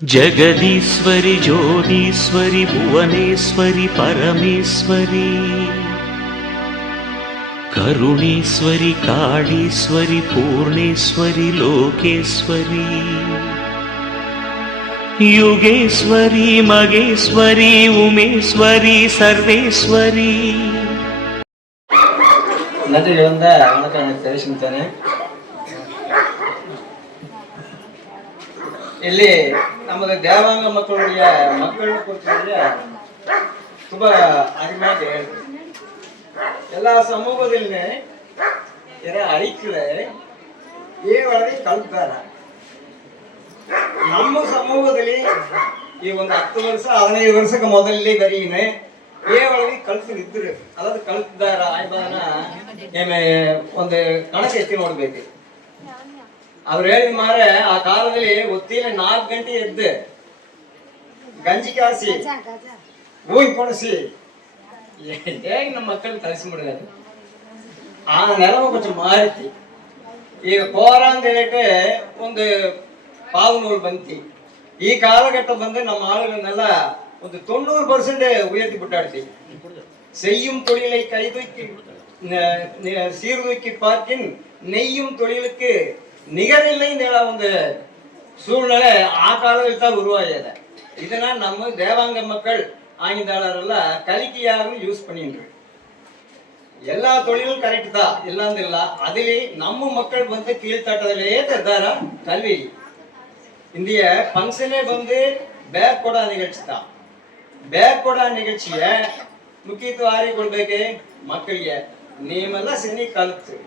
ಜಗದೀಶ್ವರಿ, ಜ್ಯೋತಿಶ್ವರಿ, ಭುವನೇಶ್ವರಿ, ಪರಮೇಶ್ವರಿ, ಕರುಣೇಶ್ವರಿ ಕಾಳೀಶ್ವರಿ ಪೂರ್ಣೇಶ್ವರಿ, ಲೋಕೇಶ್ವರಿ, ಯುಗೇಶ್ವರಿ ಮಗೇಶ್ವರಿ ಉಮೇಶ್ವರಿ, ಸರ್ವೇಶ್ವರಿ. ನದಿಯಿಂದ ಅನ್ನಕಾಣಿ ತೆರೆಸಿಂತಾನೆ ಇಲ್ಲಿ ನಮ್ಮದು ದೇವಾಂಗ ಮಕ್ಕಳಿಗೆ ಮಕ್ಕಳ ಕೊಟ್ಟಿದ್ರೆ ತುಂಬಾ ಅರಿವಾಗಿ ಹೇಳ್ತೀನಿ ಎಲ್ಲ ಸಮೂಹದಲ್ಲಿ ಇರ ಐಕ್ಳೆ ಈ ಒಳಗೆ ಕಲ್ತಾರ ನಮ್ಮ ಸಮೂಹದಲ್ಲಿ ಈ ಒಂದು ಹತ್ತು ವರ್ಷ, ಹದಿನೈದು ವರ್ಷಕ್ಕೆ ಮೊದಲೇ ಬರೀನೆ ಏ ಒಳಗೆ ಕಲ್ತು ಇದ್ರು ಅಲ್ಲದು ಕಲ್ತಿದ್ದಾರ ಆಯ್ಬಾನ ಒಂದು ಕಣಕ್ಕೆ ಎತ್ತಿ ನೋಡ್ಬೇಕು. ಅವ್ರು ಹೇಳಿದ ಮಾರೆ ಆ ಕಾಲದಲ್ಲಿ ಒತ್ತಿನ ನಾಲ್ಕು ಗಂಟೆ ಎದ್ದು ಗಂಜಿ ಕಾಸಿ ಹೂವಿ ಕೊಡಿಸಿ ಹೇಗೆ ನಮ್ಮ ಮಕ್ಕಳನ್ನ ಕಳಿಸ್ಬಿಡ್ತಾರೆ ಆ ನೆಲವ ಕೊಂಚ ಮಾರಿತಿ ಈಗ ಕೋರ ಅಂತ ಹೇಳಿಟ್ಟು ಒಂದು ಪಾವು ನೂಲು ಬಂತಿ ಈ ಕಾಲಘಟ್ಟ ಬಂದು ನಮ್ಮ ಆಳುಗಳನ್ನೆಲ್ಲ ಒಂದು ತೊಣ್ಣೂರು ಪರ್ಸೆಂಟ್ ಉಯರ್ತಿ ಬಿಟ್ಟಾಡ್ತಿ செய்யும் தொழிலை கைதூக்கி ந- ந- சீர்தூக்கி பார்க்கின் நெய்யும் தொழிலுக்கு நிகரில்லை இந்த வந்து சூழ்நிலை ஆ காலத்தில் தான் உருவாகியது இதனால் நம்ம தேவாங்க மக்கள் ஆங்கிந்தாளரெல்லாம் கலிக்கியாரும் யூஸ் பண்ணிட்டு எல்லா தொழிலும் கரெக்ட் தான் இல்லாமல் இல்லை அதிலே நம்ம மக்கள் வந்து கீழ்த்தட்டதிலேயே தர கல்வி. இந்திய ஃபங்க்ஷனே வந்து பேக் நிகழ்ச்சி தான். பேக் கொடா நிகழ்ச்சியை முக்கியத்துவம் ஆறி கொள்பேக்கு மக்களிய நீமெல்லாம் சென்னி கலத்து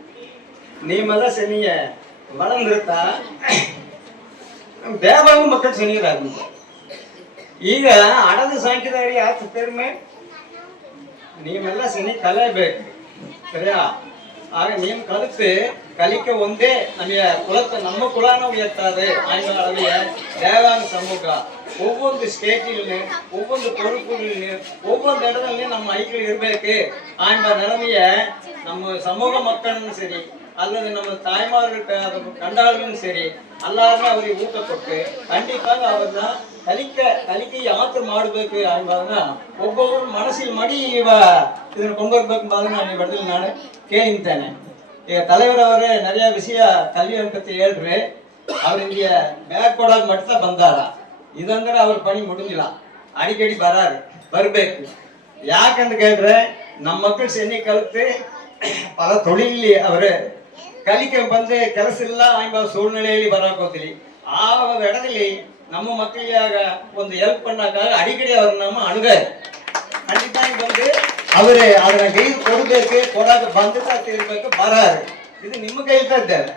நீமெல்லாம் சென்னிய ಮಲಂಗಿರುತ್ತಾ ದೇವಾಂಗ ಮಕ್ಕಳು ಸನಿಯರಾಗ ಈಗ ಹಡದು ಸಾಕಿದಾರಿ ಆ ತಪ್ಪೇರ್ಮೆ ನೀವೆಲ್ಲ ಸನಿ ಕಲಿಬೇಕು ಸರಿಯಾ ಆಗ ನೀನು ಕಲಿತು ಕಲಿಕೆ ಒಂದೇ ನಮಗೆ ಕುಲತ ನಮ್ಮ ಕುಲನೂ ಎತ್ತದೆ ಆಂಗ್ಲಗಳಿಗೆ ದೇವಾಂಗ ಸಮೂಹ ಒவ்வೊಂದು ಸ್ಟೇಟಿಲ್ನೇ ಒவ்வೊಂದು ಕೊಡುಪುಗಳನ್ನೇ ಒಬ್ಬೊಂದು இடದಲ್ಲಿ ನಮ್ಮ ಐಕ್ಳು ಇರಬೇಕು ಆಂಗ್ಲ ನೆಲಮೆಯ நம்ம சமூக மக்களும் சரி அல்லது நம்ம தாய்மார்கள் கண்டாலும் சரி எல்லாருமே அவரை ஊக்கப்பட்டு கண்டிப்பாக அவர் தான் கலிக்க கலிக்கை ஆற்று மாடுபேக்கு என்பதுனா ஒவ்வொரு மனசில் மடி இவ. இதனை கொண்டு வரப்பேக்கும் பாருங்க நான் இடத்துல நான் கேள்வித்தானே எங்கள் தலைவர் அவர் நிறைய விஷயம் கல்வி அங்கத்தை ஏழ்று அவர் இங்கே மேற்கோடால் மட்டும்தான் வந்தாரா. இதந்தட அவர் பணி முடிஞ்சலாம் அடிக்கடி வராரு வருபேக்கு. யாக்கு அந்த கேட்குறேன்? நம்ம மக்கள் சென்னை கழுத்து ಪದ ತೊಳಿಲಿ ಅವರೇ ಕಲಿಕೆ ಬಂದ್ರೆ ಕೆಲಸ ಇಲ್ಲ ಎಂಬ ಸೂழ்நிலைಯಲ್ಲಿ ಬರಾಕೋತಿಲಿ ಆ இடದಲ್ಲಿ ನಮ್ಮ மக்களுக்காக ಒಂದು ஹெல்ப் பண்ணாக்காக அடிக்கடி அவர் நம்ம அணுக ಖಂಡಿತಾಗಿ ಬಂದು ಅವರು ಅದನ್ನ ಗೈದು ಕೊಡಬೇಕು ಕೊಡಾಕ ಬಂದದ ತಿರ್ಬೇಕು ಬರಾರು ಇದು ನಿಮ್ಮ ಕೈಲಿ ಇದ್ದಾರೆ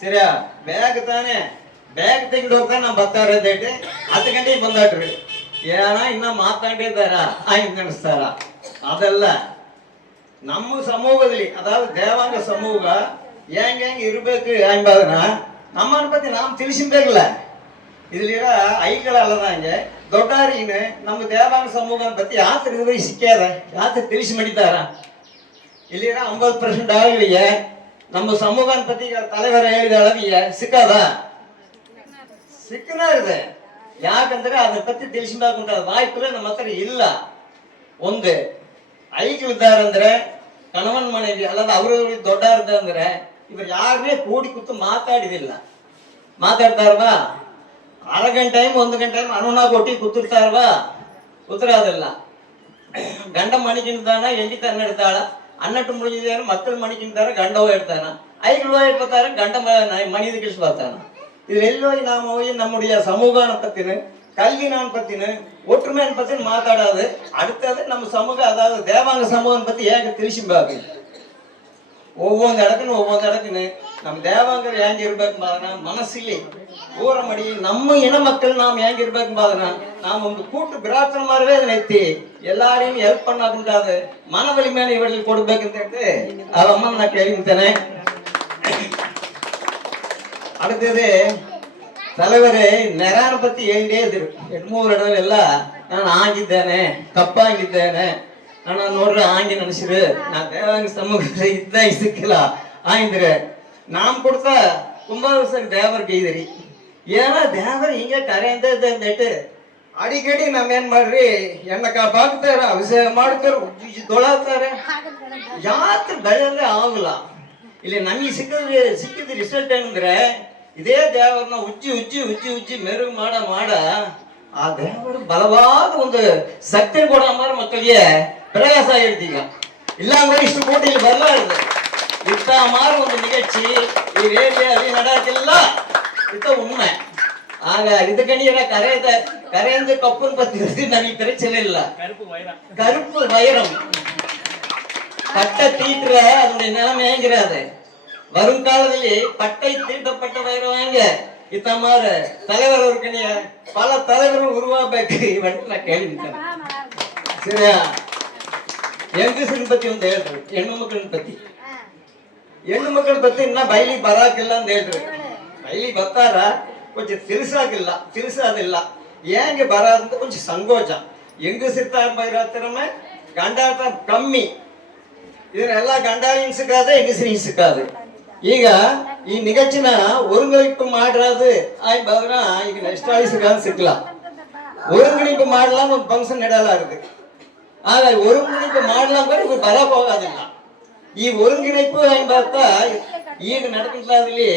ಸರಿಯಾ ಬ್ಯಾಗ್ ತಾನೆ ಬ್ಯಾಗ್ ತೆಗೆದು ಹೋಗ್ತಾನೆ ನಾವು ಬರ್ತಾರೆ ಅಂತ ಹೇಳಿ ಹತ್ತು ಗಂಟೆಗೆ ಬಂದಾಟ್ರಿ ಏನ ಇನ್ನ ಮಾತಾಡಿದಾರ ಹಿಂಗ್ ಅನಿಸ್ತಾರ ಅದೆಲ್ಲ ನಮ್ಮ ಸಮೂಹದಲ್ಲಿ ಅದಾದ ದೇವಾಂಗ ಸಮೂಹ ಹೆಂಗೆ ಹೆಂಗೆ ಇರಬೇಕು ಎಂಬುದನ್ನ ನಮ್ಮನ್ನ ಪತ್ತಿ ನಾವು ತಿಳಿಸಿರ್ಬೇಕಲ್ಲ ಇದ್ಲಿರೋ ಐಗಳಲ್ಲದಂಗೆ ದೊಡ್ಡಾರಿನ ನಮ್ಮ ದೇವಾಂಗ ಸಮೂಹನ ಪತ್ತಿ ಯಾತ್ರ ಇದ್ರ ಸಿಕ್ಕ್ಯಾರ ಯಾತ್ರ ತಿಳಿಸಿ ಮಡಿತಾರ ಇಲ್ಲಿರೋ ಐಂಬತ್ತು ಪರ್ಸೆಂಟ್ ಆಳುಗಳಿಗೆ ನಮ್ಮ ಸಮೂಹನ ಪತಿ தலைவர் ಹೇಳಿದ அளவிಗೆ ಸಿಕ್ಕದ ಸಿಕ್ಕನ ಇದೆ ಯಾಕಂದ್ರೆ ಅದನ್ನ ಪತ್ತಿ ತಿಳಿಸಬೇಕು ವಾಯ್ಪುಗಳು ನಮ್ಮ ಹತ್ರ ಇಲ್ಲ ಒಂದು ಐಕ್ಳಿದ್ದಾರೆ ಅಂದ್ರೆ ಕಣವನ್ ಮನೆಗೆ ಅಲ್ಲದ ಅವರು ದೊಡ್ಡ ಅಂದ್ರೆ ಇವರು ಯಾರನ್ನೇ ಕೂಡಿ ಕೂತು ಮಾತಾಡಿದಿಲ್ಲ ಮಾತಾಡ್ತಾರವಾ ಅರ ಗಂಟೆ ಟೈಮ್ ಒಂದು ಗಂಟೆ ಟೈಮ್ ಅನುನ ಕೊಟ್ಟು ಕೂತಿರ್ತಾರವಾ ಕೂತಿರೋದಿಲ್ಲ ಗಂಡ ಮಣಿಗಿಂತಾನ ಎಂಟಿ ತನ್ನ ಇಡ್ತಾಳ ಅನ್ನಟ್ಟು ಮುಳುಗಿದೇನು ಮಕ್ಕಳು ಮಣಿಗಿಂತಾರ ಗಂಡ ಹೋಗ್ತಾನ ಐಗಳು ಹೋಗ್ತಾರ ಗಂಡ மனித கிழிச்சு பார்த்தான இதுல எல்லோரும் நாம போய் நம்முடைய சமூகம் பத்தின கல்வி நான் பத்தின ஒற்றுமையை பத்தின மாத்தாடாது. அடுத்தது நம்ம சமூகம் அதாவது தேவாங்க சமூகம் பத்தி ஏக திருசிம்பாக்கு ஒவ்வொரு இடத்துன்னு ஒவ்வொரு இடக்குன்னு நம்ம தேவாங்கர் ஏங்கி இருப்பாக்கு பாருனா மனசிலே ஊரமடி நம்ம இன மக்கள் நாம் ஏங்கி இருப்பாக்கு பாருனா நாம் உங்க கூட்டு பிரார்த்தனை மாதிரியே நினைத்து எல்லாரையும் ஹெல்ப் பண்ணாக்குண்டாது மன வலிமையான இவர்கள் கொடுப்பேக்குன்றது அவ அம்மா நான் கேள்வி தானே அடுத்தது தலைவர் நெறார பத்தி ஏண்டே இದ್ರು எட்மூர் இடம் எல்லாம் நான் ஆங்கித்தானே கப்பாங்கித்தானே. ஆனா நோடு ஆங்கி நினைச்சிரு நான் தேவாங்க சமூக இதுதான் இசுக்கலா ஆய்ந்துரு நாம் கொடுத்த கும்பாபிஷேகம் தேவர் கெய்தரி ஏன்னா தேவர் இங்க கரையந்தேட்டு ಅಡಿಗಡಿ ನಾವೇನ್ ಮಾಡ್ರಿ ಎಣ್ಣಕ ಬಾಗ್ತಾರ ಅಭಿಷೇಕ ಮಾಡ್ತಾರ ತೊಳತಾರ ಯಾತ್ರ ಬೆಳೆಯೋದೇ ಆಗಲ್ಲ ಇಲ್ಲಿ ನಮಗೆ ಸಿಕ್ಕಿದ್ರಿ ಸಿಕ್ಕಿದ ರಿಸಲ್ಟ್ ಏನಂದ್ರೆ ಇದೇ ದೇವರನ್ನ ಉಜ್ಜಿ ಉಜ್ಜಿ ಉಜ್ಜಿ ಉಜ್ಜಿ ಮೆರುಗು ಮಾಡ ಮಾಡ ಆ ದೇವರು ಬಲವಾದ ಒಂದು ಶಕ್ತಿ ಕೊಡ ಮಾರ ಮಕ್ಕಳಿಗೆ ಪ್ರಯಾಸ ಆಗಿದೆ ಈಗ ಇಲ್ಲ ಅಂದ್ರೆ ಇಷ್ಟು ಕೋಟಿ ಇಲ್ಲಿ ಬರಲಾರ್ದು ಇಂಥ ಮಾರು ಒಂದು ನಿಗಚ್ಚಿ ಈ ರೇಡಿಯಲ್ಲಿ ನಡಾಕಿಲ್ಲ ಇತ ಉಮ್ಮೆ ಆಗ ಇದಕ್ಕೆ ನೀರ ಕರೆಯದ ಕರೆಯಿಂದ ಕಪ್ಪನ್ ಬತ್ತಿರ್ತಿ ನನಗೆ ಪರಿಚಯ ಇಲ್ಲ கருப்பு வைரம் கட்ட தீட்டுற அதனுடைய நிலைமை ஏங்கிறாரு வருங்காலத்திலே பட்டை தீட்டப்பட்ட வயிறுவாங்க இத்தமாற தலைவர் இருக்கணிய பல தலைவர்கள் உருவாக்கு இவன்ட்டு நான் கேள்விட்டேன் சரியா எங்கு பத்தி ಒಂದು ಹೇಳ್ತಾರೆ ಹೆಣ್ಣು ಮಕ್ಕಳನ್ನ பத்தி ಹೆಣ್ಣು ಮಕ್ಕಳ பத்தி ಇನ್ನ ಬಯಲಿ ಬರಾಕಿಲ್ಲ ಅಂತ ಹೇಳ್ತಾರೆ ಬಯಲಿ ಬರ್ತಾರ ಕೊಂಚ ತಿರ್ಸಾಕಿಲ್ಲ ತಿರ್ಸಾದಿಲ್ಲ ಹೇಗೆ ಬರಾದಂತ ಕೊಂಚ ಸಂಕೋಚ ಹೆಂಗಸಿರ್ತಾ ಇರತ್ತಿರಮೆ ಗಂಡಾಟ ಕಮ್ಮಿ ಇದನ್ನೆಲ್ಲ ಗಂಡಾಳಿನ್ಸಕ್ಕಾದ ಹೆಂಗಸಿನ ಹಿಂಸಕ್ಕಾದ ಈಗ ಈ ನಿಗಚಿನ ಒರುಂಗಳಿಪ್ಪು ಮಾಡಿರೋದು ಆಯ್ ಬಾದ್ರ ಈಗ ನೆಕ್ಸ್ಟ್ ಆಳಿಸ್ಕೊಂಡು ಸಿಕ್ಕಲ್ಲ ஒருங்கிணைப்பு மாடலாம் ஒரு ஃபங்க்ஷன் இடலாம் இருக்கு ஆக ஒருங்கிணைப்பு மாடலாம் கூட இப்போ பல போகாதுல்ல ಈ ಒರುಂಗಿಣಿಪು ಎಂಬತ್ತ ಈಗ ನಡ್ಕೊಂಡ್ಲಾದಲ್ಲಿ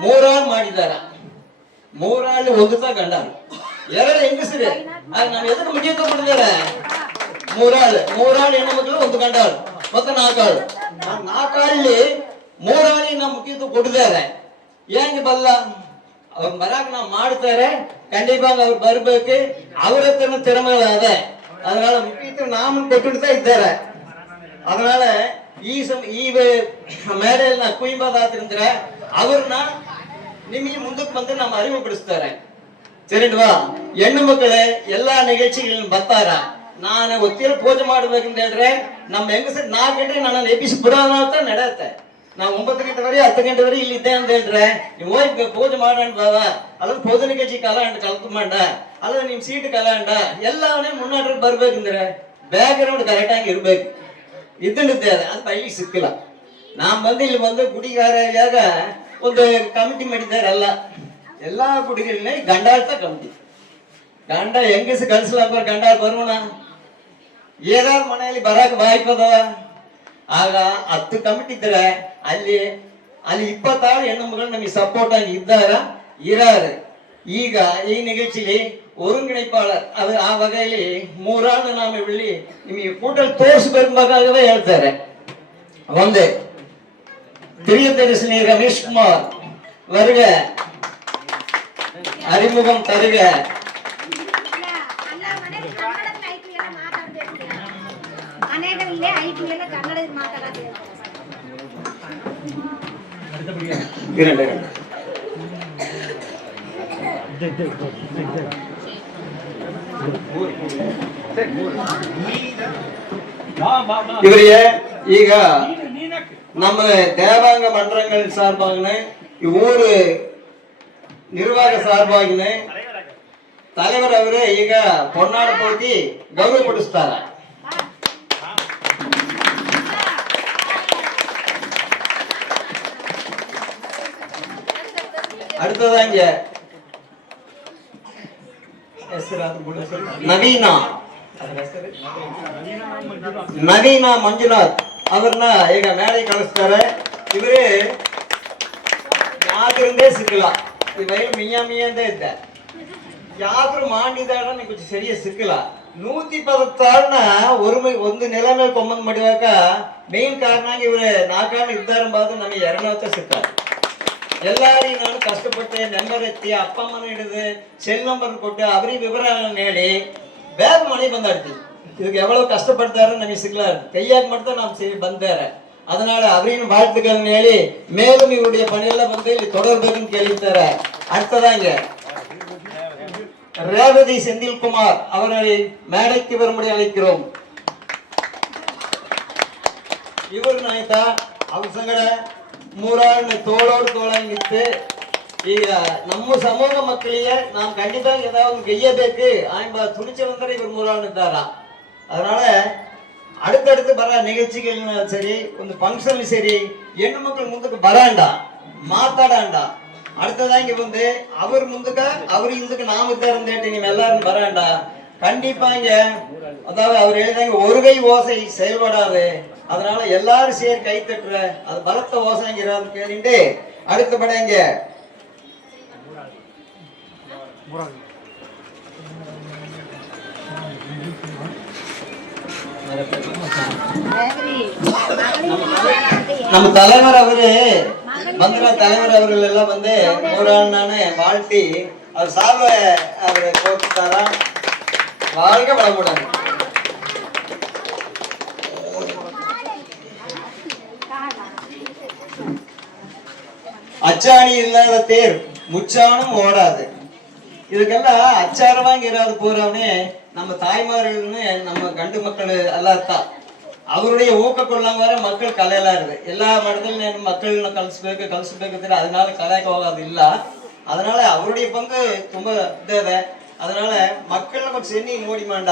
ಮೂರಾಳು ಮಾಡಿದಾರ ಮೂರಾಳು ಒಗ್ಗುತ್ತಾ ಗಂಡಾಳು ಎರಡು ಹೆಂಗಸಿದೆ ಆಗ ನಾವು ಎದಕ್ಕೆ ಮುಖ್ಯತ್ವ ಕೊಟ್ಟಿದ್ದಾರೆ ಮೂರಾಳು ಮೂರಾಳು ಹೆಣ್ಣು ಮಕ್ಕಳು ಒಂದು ಗಂಡಾಳು ಮತ್ತು ನಾಲ್ಕಾಳು ಆ ನಾಲ್ಕಾಳಲ್ಲಿ ಮೂರಾಣಿ ನಾ ಮುಖ್ಯತ್ವ ಕೊಟ್ಟಿದ್ದಾರೆ ಏನ್ ಬಲ್ಲ ಅವ್ರ ಬರಾಕ್ ನಾವು ಮಾಡ್ತಾರೆ ಖಂಡಿತವಾಗಿ ಅವ್ರು ಬರ್ಬೇಕು ಅವ್ರ ಹತ್ರ ತಿರಮಗಳ ಅದೇ அதனால முக்கியத்துவம் நாமும் கொண்டுட்டு தான் இதார அதனால ஈசம் ஈவ மேடையில் நான் குயிம்பா தாத்திருந்தார அவர்னா நிமி முந்துக்கு வந்து நாம் அறிமுகப்படுத்தார சரிண்டுவா ಹೆಣ್ಣು ಮಕ್ಕಳೇ ಎಲ್ಲಾ ನಿಗಳ್ಚಿಗಳನ್ನ ಬರ್ತಾರ ನಾನು ಒತ್ತಿರ ಪೂಜೆ ಮಾಡ್ಬೇಕಂತ ಹೇಳಿದ್ರೆ ನಮ್ಮ ಹೆಂಗಸರು ನಾಲ್ಕು ಗಂಟೆ ನನ್ನ ಎಬ್ಬಿಸಿ ಬಿಡೋಣ ಅಂತ ನಡೆಯುತ್ತೆ ನಾ ಒಂಬತ್ತು ಗಂಟೆವರೆಗೆ ಹತ್ತು ಗಂಟೆವರೆಗೆ ಇಲ್ಲಿ ಇದ್ದೆ ಅಂತ ಹೇಳ್ರೆ ನೀವು ಹೋಗಿ ಪೂಜೆ ಮಾಡೋಣ ಬಾವ ಅಲ್ಲ ಪೂಜನೆ ಕಜಿ ಕಲಾಂಡ ಕಲ್ತ್ಕೊಂಡ ಅಲ್ಲ ನಿಮ್ಮ ಸೀಟ್ ಕಲಾಂಡ ಎಲ್ಲವನ್ನೇ ಮುನ್ನಾಡ್ರಿಗೆ ಬರ್ಬೇಕಂದ್ರೆ ಬ್ಯಾಕ್ಗ್ರೌಂಡ್ ಕರೆಕ್ಟಾಗಿ ಇರಬೇಕು ಇದ್ದಲ್ಲಿದ್ದೆ ಅದು ಅದು ಬೈಲಿಗೆ ಸಿಕ್ಕಿಲ್ಲ ನಾನು ಬಂದು ಇಲ್ಲಿ ಬಂದು ಗುಡಿಗಾರಿಯಾಗ ಒಂದು ಕಮಿಟಿ ಮಾಡಿದ್ದಾರೆ ಎಲ್ಲ ಎಲ್ಲ ಗುಡಿಗಳನ್ನೇ ಗಂಡಾಳ್ತ ಕಮಿಟಿ ಗಂಡ ಹೆಂಗಸ ಕಲ್ಸಲ್ಲ ಗಂಡ ಬರೋಣ ಏನಾದ್ರು ಮನೆಯಲ್ಲಿ ಬರಕ್ಕೆ ಬಾಯ್ಪದ ಆಗ ಹತ್ತು ಕಮಿಟಿ ಇದ್ರೆ ಅಲ್ಲಿ ಅಲ್ಲಿ ಇಪ್ಪತ್ತಾರು ಹೆಣ್ಣುಮಗಳು ನಮಗೆ ಸಪೋರ್ಟ್ ಆಗಿ ಇದ್ದಾರ, ಇರಾರೆ. ಈಗ ಈ ನಿಗರ್ಚಿಲಿ ವರುಣ್ ಗಣಿಪಾಳ ಅದು ಆ ಬಗೆಯಲ್ಲಿ ಮೂರಾರು ನಾಮಗಳಲ್ಲಿ ನಿಮಗೆ ಕೂಟಲ್ಲಿ ತೋರಿಸ್ಬೇಕಂಬಾಗವೇ ಹೇಳ್ತಾರೆ. ಒಂದೇ ತಿರುಗಿ ತರಿಸಲಿ ರಮೇಶ್ ಕುಮಾರ್. ವರ್ಗ ಅರಿಮುಖಂ தருக இரண்டு இரண்டு. ಇವರಿಗೆ ಈಗ நம்ம தேவாங்க மன்றங்கள் சார்பாகனு ஊரு நிர்வாக சார்பாகனு தலைவர் அவரு ಈಗ பொன்னாட போட்டி ಗೌರವಪಡಿಸ್ತಾರ அடுத்ததாங்க ನವೀನ ಅದರ ಹೆಸರು? ನವೀನ ಮಂಜುನಾಥ್ ಅವ್ರನ್ನ ಈಗ ಮೇಳೆ ಕಳಿಸ್ತಾರೆ ಇವ್ರು ಯಾವ್ದ್ರಿಂದೇ ಸಿಕ್ಕಲ್ಲ ಈ ಬೈಲ್ ಮಿಯಾ ಮಿಯಾ ಅಂತ ಇದ್ದ ಯಾವ್ದ್ರು ಮಾಡಿದಾರ ಕೊಂಚ ಸರಿಯ ಸಿಕ್ಕಲ್ಲ ನೂತಿ ಪದತ್ತಾಳ್ನ ಒರುಮೆ ಒಂದು ನೆಲ ಮೇಲೆ ಕೊಂಬಂದ್ ಮಾಡಿದಾಗ ಮೇನ್ ಕಾರಣ ಇವ್ರು ನಾಲ್ಕಾಳು ಇದ್ದಾರಂಬಾದು ನಮಗೆ ಎರಡನೇ ಸಿಕ್ಕ எல்லாரையும் நான் கஷ்டப்பட்டு நம்பர் எத்தி அப்பா அம்மன் ಹಿಡಿದು செல் நம்பர் ಕೊಟ್ಟು ಅವರಿಗೆ ವಿವರಗಳನ್ನು ಹೇಳಿ ಬೇಗ ಮನೆ ಬಂದಾಡ್ತಿ ಇದಕ್ಕೆ எவ்வளவு கஷ்டப்படுத்தாரு ನಮಗೆ ಸಿಗ್ಲಾರ கையாக்கு மட்டும் நாம் சரி ಬಂದಾರೆ அதனால அவரையும் வாழ்த்துக்கள் ಹೇಳಿ மேலும் இவருடைய பணியெல்லாம் வந்து ಇಲ್ಲಿ தொடர்புன்னு கேள்வித்தார அடுத்ததாங்க ரேவதி செந்தில்குமார் அவர்களை மேடைக்கு வரும்படி அழைக்கிறோம் ಇವರು ಆಯ್ತಾ ಅವ್ರ ಸಂಗಡ ಮೂರನ್ನು ತೋಳೋಡು ತೋಳಂಗಿತ್ತು ಈಗ ನಮ್ಮ ಸಮೂಹ ಮಕ್ಕಳಿಗೆ ನಾವು ಖಂಡಿತವಾಗಿ ಏதாவது ಗೆಯ್ಯಬೇಕು ஆயம்பா துணிச்சல் இவர் மூரான் இருந்தாரா அதனால அடுத்தடுத்து வர நிகழ்ச்சிகள் சரி கொஞ்சம் ஃபங்க்ஷன் சரி எண்ணு மக்கள் முந்துக்கு வராண்டா? மாத்தாடாண்டாம் அடுத்ததான் இங்க வந்து அவர் முந்துக்க அவர் இந்துக்கு நாம தருந்தேட்டு நீங்க எல்லாரும் வராண்டா? கண்டிப்பாங்க. அதாவது அவர் எழுதாங்க ஒருகை ஓசை செயல்படாது. அதனால எல்லாரும் சேர் கை தட்டுற. அது பலத்த ஓசைங்கிறாரு கேட்டுட்டு அடுத்த இங்க நம்ம தலைவர் அவரு மந்திர தலைவர் அவர்கள் எல்லாம் வந்து ஒரு நானு வாழ்த்தி அவர் சார்ப அவரை கோத்துட்டாரா வாழ்க வளமுடன் அச்சாணி இல்லாத தேர் முச்சானும் ஓடாது. இதுக்கெல்லாம் அச்சாரம் வாங்கிறாது போறவனே நம்ம தாய்மார்கள்னு நம்ம கண்டு மக்கள் எல்லாத்தான் அவருடைய ஊக்க கொள்ளாம வர மக்கள் கலையெல்லாம் கலையலாருது எல்லா மனதிலும் மக்கள் கலசு பேருக்கு கலசு பேருக்கு அதனால கலைக்கு போகாது இல்ல. அதனால அவருடைய பங்கு ரொம்ப தேவை அதனால ಮಕ್ಕಳ ನಮಗೆ ಸೆನ್ನಿ ನೋಡಿ ಮಾಡ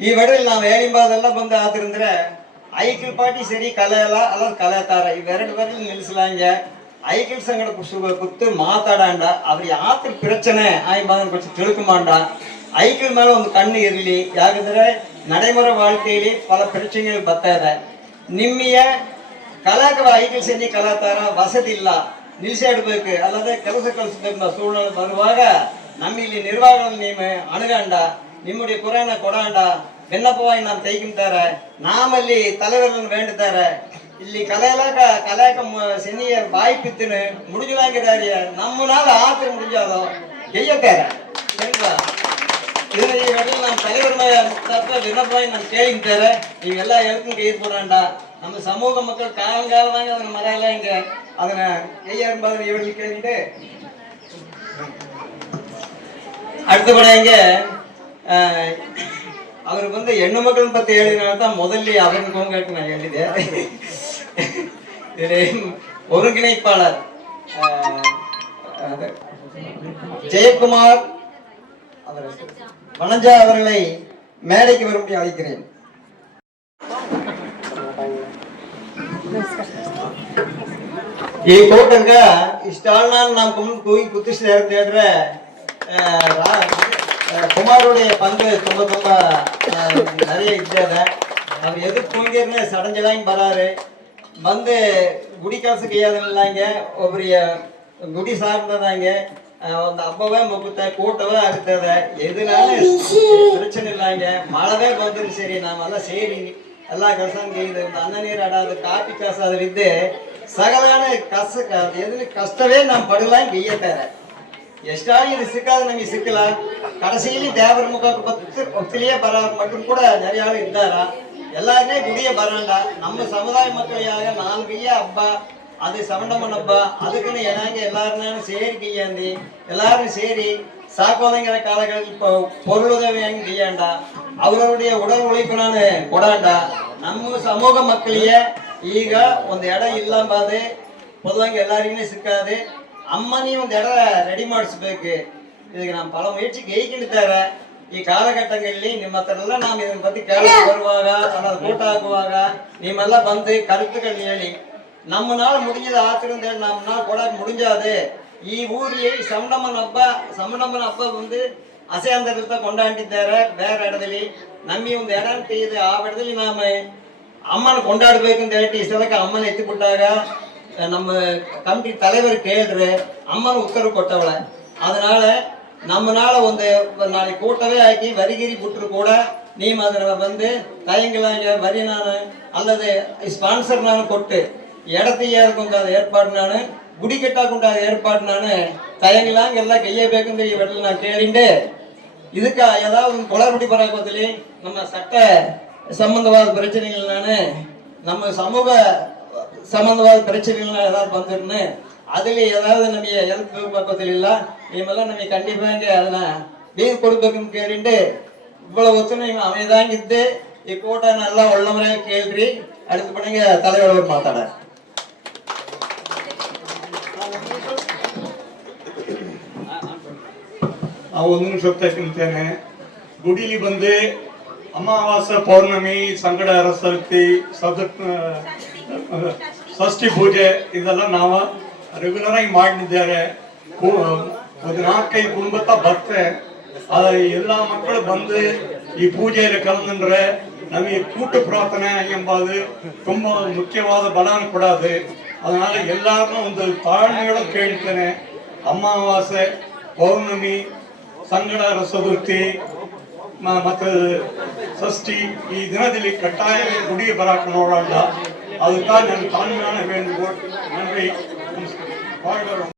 ಈ ಬಡದಲ್ಲಿ ನಾವು ಹೇಳಿಂಬಾದೆಲ್ಲ ಬಂದು ಆದ್ರಿಂದ ಐಕ್ಯಲ್ ಪಾಟಿ ಸರಿ ಕಲೆಯಲ್ಲ ಅಲ್ಲದ ಕಲೆತಾರ ಇವೆರಡು ಬರಲಿ ನಿಲ್ಲಿಸಲಾಂಗೆ ಐಕ್ಯಲ್ ಸಂಗಡ ಕುಸುಗ ಕುತ್ತು ಮಾತಾಡಾಂಡ ಅವ್ರಿಗೆ ಆತರ ಪ್ರಚನೆ ಆಯ್ಬಾದನ್ ಕೊಚ್ಚು ತಿಳ್ಕೊಂಬಾಂಡ ಐಕ್ಯಲ್ ಮೇಲೆ ಒಂದು ಕಣ್ಣು ಇರಲಿ ಯಾಕಂದ್ರೆ ನಡೆಮರ வாழ்க்கைಯಲ್ಲಿ ಪಲ ಪ್ರಚನೆಗಳು ಬರ್ತಾ ಇದೆ ನಿಮ್ಮಿಯ ಕಲಾಕವ ಐಕ್ಯಲ್ ಸೆನ್ನಿ ಕಲಾತಾರ ವಸದಿಲ್ಲ ನಿಲ್ಲಿಸಾಡ್ಬೇಕು ಅಲ್ಲದೆ ಕೆಲಸ ಕಲಿಸಬೇಕು ಸೂಳಲು ಬರುವಾಗ ನಮ್ಮ ಇಲ್ಲಿ ನಿರ್ವಾಹಗಳನ್ನು ನೀವು ಅಣಗಂಡ ನಿಮ್ಮುடைய ಪುರಾಣ ಕೊಡಾಂಡ ವಿನ್ನಪವಾಗಿ ನಾನು ತೆಗಿತಾರೆ ನಾಮಲ್ಲಿ தலைவர்கள் வேண்டுத்தாரு ಇಲ್ಲಿ கலையலாக கலையாக்க சென்னிய வாய்ப்பித்துன்னு முடிஞ்சுலாங்கிறாரு. நம்மளால ஆத்திரம் முடிஞ்சாதோ ஜெய்யத்தார சரிங்களா? இதில் இவர்கள் நாம் தலைவருமை தப்ப விண்ணப்பாய் நாம் நான் தேர நீங்க எல்லா இடத்துக்கும் கை போடாண்டா நம்ம சமூக மக்கள் காலம் காலமாக அதன் மறையலாம் இங்கே அதனை கையாரும்பாதனை இவர்கள் கேட்டுட்டு அடுத்தபடியாக அவருக்கு வந்து எண்ணு மக்கள் பத்தி எழுதினால தான் முதல்ல அவருக்கு கேட்டு நான் எழுதியேன் ஒருங்கிணைப்பாளர். ஜெயக்குமார் அவர். வனஜா அவர்களை மேடைக்கு வரும்படி அழைக்கிறேன். ఈ కోటంగా ఇష్టాలను నాకు ముందు కూయి కుతిస్తారు குமாருடைய பங்கு ரொம்ப ரொம்ப நிறைய இருக்கிறத அவர் எது தூங்கிருந்து சடைஞ்செல்லாம் வராரு. வந்து குடி காசு கையாதுலாங்க ஒரு குடி சார்ந்ததாங்க அந்த அப்பவே முப்பத்த கூட்டவே அடுத்தத எதுனாலும் பிரச்சனை இல்லைங்க மழைவே வந்துரு சரி நாம எல்லாம் சரி. எல்லா கசம் இது அன்ன நீர் அடாது காப்பி காசு அதில் இருந்து சகலான கச எதுன்னு கஷ்டமே நான் படலாம் கைய தரேன் ಎಷ್ಟಾಗಿ சிக்காது நம்ம சிக்கலாம் ಸಿಕ್ಕಿಲ್ಲ தேவர் ದೇವರ பத்து ಭಕ್ತ ಭಕ್ತಿಲಿಯೇ ಬರೋರು கூட ಕೂಡ இருந்தாரா? ಆಳು குடியே ಎಲ್ಲಾರನ್ನೇ நம்ம சமுதாய மக்களையாக நான்கைய அப்பா அது சமண்டமன் ಹಬ್ಬ அதுக்குன்னு எனாங்க எல்லாரும் சேரி கையாந்தி எல்லாரும் சேரி சாக்கோதைங்கிற காலங்கள் இப்போ பொருள் பொருளுதவியாங்க கையாண்டா அவரவருடைய உடல் உழைப்பு நான் கொடாண்டா நம்ம சமூக மக்களையே ಈಗ ಒಂದು இடம் ಇಲ್ಲ ಬಾದೆ பொதுவாங்க எல்லாருக்குமே சிக்காது. ಅಮ್ಮನಿ ಒಂದು ಎಡ ರೆಡಿ ಮಾಡಿಸ್ಬೇಕು ಇದಕ್ಕೆ ನಾನು ಪಲ ಮುಯற்சி ಗೈಕೊಂಡಿದ್ದಾರೆ ಈ ಕಾಲಘಟ್ಟಗಳಲ್ಲಿ ನಿಮ್ಮ ಹತ್ರ ಎಲ್ಲ ನಾವು ಇದನ್ನ ಬಗ್ಗೆ ಕೇಳಕ್ಕೆ ಬರುವಾಗ ಅನ್ನೋದು ಊಟ ಆಗುವಾಗ ನೀವೆಲ್ಲ ಬಂದು ಕರುತ್ತುಗಳು ಹೇಳಿ ನಮ್ಮನಾಳ ಮುಡಿಂಜದ ಆತಿರಂದ ಹೇಳಿ ನಮ್ಮನಾಳ ಕೊಡಕ್ಕೆ ಮುಡಿಂಜಾದು ಈ ಊರಿಗೆ ಸಂಭ್ರಮನ ಹಬ್ಬ ಸಂಭ್ರಮನ ಹಬ್ಬ ಬಂದು ಹಸೆ ಅಂತರ್ತ ಕೊಂಡಾಡಿದ್ದಾರೆ ಬೇರೆ ಎಡದಲ್ಲಿ ನಮ್ಮ ಒಂದು ಎಡ ಅಂತ ಇದೆ ಆ ಎಡದಲ್ಲಿ ನಾವು ಅಮ್ಮನ ಕೊಂಡಾಡಬೇಕಂತ ಹೇಳಿಟ್ಟು ಇಷ್ಟಕ್ಕೆ ಅಮ್ಮನ ಎತ್ತಿಬಿಟ್ಟಾಗ நம்ம கமிட்டி தலைவர் கேள்வி அம்மன் உத்தரவு கொட்டவளை. அதனால நம்மனால வந்து நாளைக்கு கூட்டவே ஆக்கி வரிகிரி புற்று கூட நீ மாதிரி வந்து தயங்கலாங்க வரி நான் அல்லது ஸ்பான்சர் நான் கொட்டு. இடத்தையாருக்கு உண்டாத ஏற்பாடு நான் குடிக்கட்டாக்கு கொண்டாத ஏற்பாடு நான் தயங்கலாங்க எல்லாம் கையை பேக்குந்த வெட்டில் நான் கேளுண்டு. இதுக்கு ஏதாவது குளறுபடி பராக்கத்திலே நம்ம சட்ட சம்பந்தமான பிரச்சனைகள் நான் நம்ம சமூக சம்பந்தவாத பிரச்சனைகள்லாம் ஏதாவது வந்துருன்னு அதில் ஏதாவது நம்ம ஹெல்ப் பக்கத்தில் இல்லை இவெல்லாம் நம்ம கண்டிப்பாங்க அதெல்லாம் லீவ் கொடுப்பதுன்னு கேட்டுட்டு இவ்வளோ ஒத்துணை அமைதாங்க இருந்து இக்கூட்டம் நல்லா உள்ள முறையில் கேள்வி அடுத்து பண்ணுங்க தலைவர் மாத்தாட. ಒಂದು ನಿಮಿಷ ಹೇಳ್ತೇನೆ ಗುಡಿಲಿ ಬಂದು ಅಮಾವಾಸ್ಯ ಪೌರ್ಣಮಿ ಸಂಕಟ ರಸಕ್ತಿ ಸದ ಷಷ್ಠಿ ಪೂಜೆ ಇದೆಲ್ಲ ನಾವು ರೆಗ್ಯುಲರ್ ಆಗಿ ಮಾಡಿದ್ದಾರೆ ಒಂದು ನಾಲ್ಕೈದು ಕುಟುಂಬತ್ತ ಬರ್ತೆ ಆದರೆ ಎಲ್ಲ ಮಕ್ಕಳು ಬಂದು ಈ ಪೂಜೆಯಲ್ಲಿ ಕಲಂದ್ರೆ ನಮಗೆ ಕೂಟ್ಟು ಪ್ರಾರ್ಥನೆ ಎಂಬುದು ತುಂಬ ಮುಖ್ಯವಾದ ಬಲಾನು ಕೊಡೋದು அதனால எல்லாரும் வந்து தாழ்மையோட கேட்கிறேன் அமாவாசை பௌர்ணமி சங்கடர சதுர்த்தி ಮತ್ತು ಷಷ್ಠಿ ಈ ದಿನದಲ್ಲಿ ಕಡ್ಡಾಯ ಗುಡಿ ಬರಾಕ್ ನೋಡೋಣ அதுக்காக நான் தாழ்மையான வேண்டுகோள் நன்றி